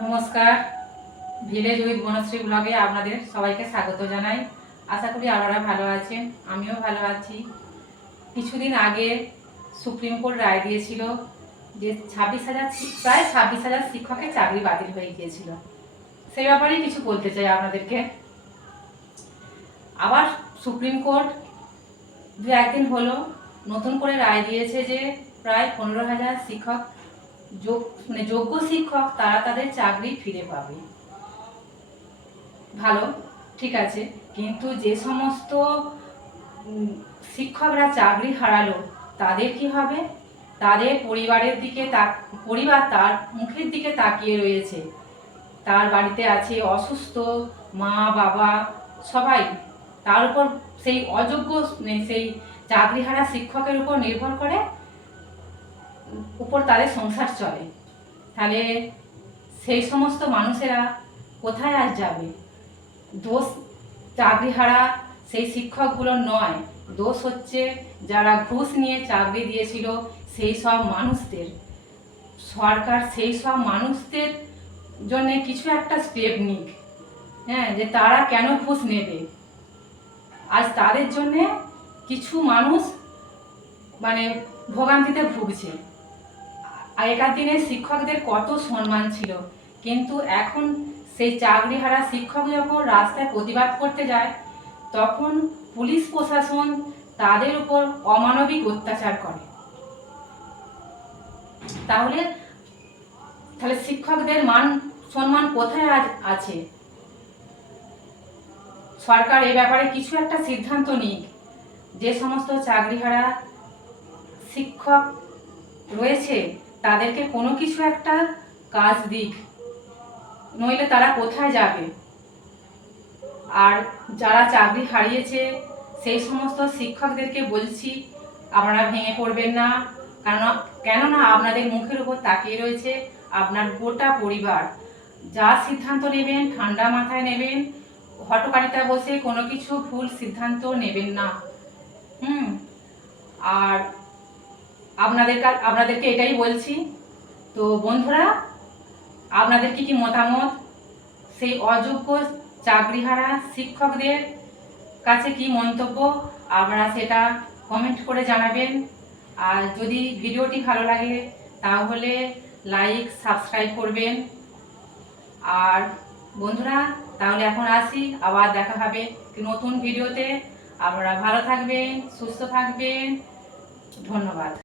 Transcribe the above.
নমস্কার, village with Banasree ব্লগে আপনাদের সবাইকে স্বাগত জানাই। আশা করি আপনারা ভালো আছেন, আমিও ভালো আছি। কিছুদিন আগে সুপ্রিম কোর্ট রায় দিয়েছিল যে প্রায় 26,000 শিক্ষকের চাকরি বাতিল হয়ে গিয়েছিল। সেই ব্যাপারেই কিছু বলতে চাই আপনাদেরকে। আবার সুপ্রিম কোর্ট দু একদিন হলো নতুন করে রায় দিয়েছে যে প্রায় 15,000 শিক্ষক যোগ্য শিক্ষক তারা তাদের চাকরি ফিরে পাবে। ভালো, ঠিক আছে, কিন্তু যে সমস্ত শিক্ষকরা চাকরি হারালো তাদের কি হবে? তাদের পরিবার তার মুখের দিকে তাকিয়ে রয়েছে। তার বাড়িতে আছে অসুস্থ মা বাবা, সবাই তার উপর সেই সেই চাকরিহারা শিক্ষকের উপর নির্ভর করে তাদের সংসার চলে। তাহলে সেই সমস্ত মানুষেরা কোথায় আজ যাবে? দোষ চাকরিহারা সেই শিক্ষকগুলোর নয়, দোষ হচ্ছে যারা ঘুষ নিয়ে চাকরি দিয়েছিল সেই সব মানুষদের। সরকার সেই সব মানুষদের জন্য কিছু একটা স্টেপ নিক, হ্যাঁ, যে তারা কেন ঘুষ নেবে। আজ তাদের জন্যে কিছু মানুষ ভোগান্তিতে ভুগছে। আগেকার দিনে শিক্ষকদের কত সম্মান ছিল, কিন্তু এখন সেই চাকরিহারা শিক্ষক যখন রাস্তায় প্রতিবাদ করতে যায় তখন পুলিশ প্রশাসন তাদের উপর অমানবিক অত্যাচার করে। তাহলে শিক্ষকদের মান সম্মান কোথায় আজ আছে? সরকার এ ব্যাপারে কিছু একটা সিদ্ধান্ত নিক। যে সমস্ত চাকরিহারা শিক্ষক রয়েছে তাদেরকে কোনো কিছু একটা কাজ দিক, নইলে তারা কোথায় যাবে? আর যারা চাকরি হারিয়েছে সেই সমস্ত শিক্ষকদেরকে বলছি, আপনারা ভেঙে পড়বেন না। কেননা আপনাদের মুখের উপর তাকিয়ে রয়েছে আপনার গোটা পরিবার। যা সিদ্ধান্ত নেবেন ঠান্ডা মাথায় নেবেন, হটকারিতা বসে কোনো কিছু ভুল সিদ্ধান্ত নেবেন না। আর আপনাদেরকে এটাই বলছি। তো বন্ধুরা, আপনাদের কি মতামত? সেই অযোগ্য চাকরিহারা শিক্ষকদের কাছে কি মন্তব্য আপনারা সেটা কমেন্ট করে জানাবেন। আর যদি ভিডিওটি ভালো লাগে তাহলে লাইক সাবস্ক্রাইব করবেন। আর বন্ধুরা, তাহলে এখন আসি, আবার দেখা হবে নতুন ভিডিওতে। আপনারা ভালো থাকবেন, সুস্থ থাকবেন। ধন্যবাদ।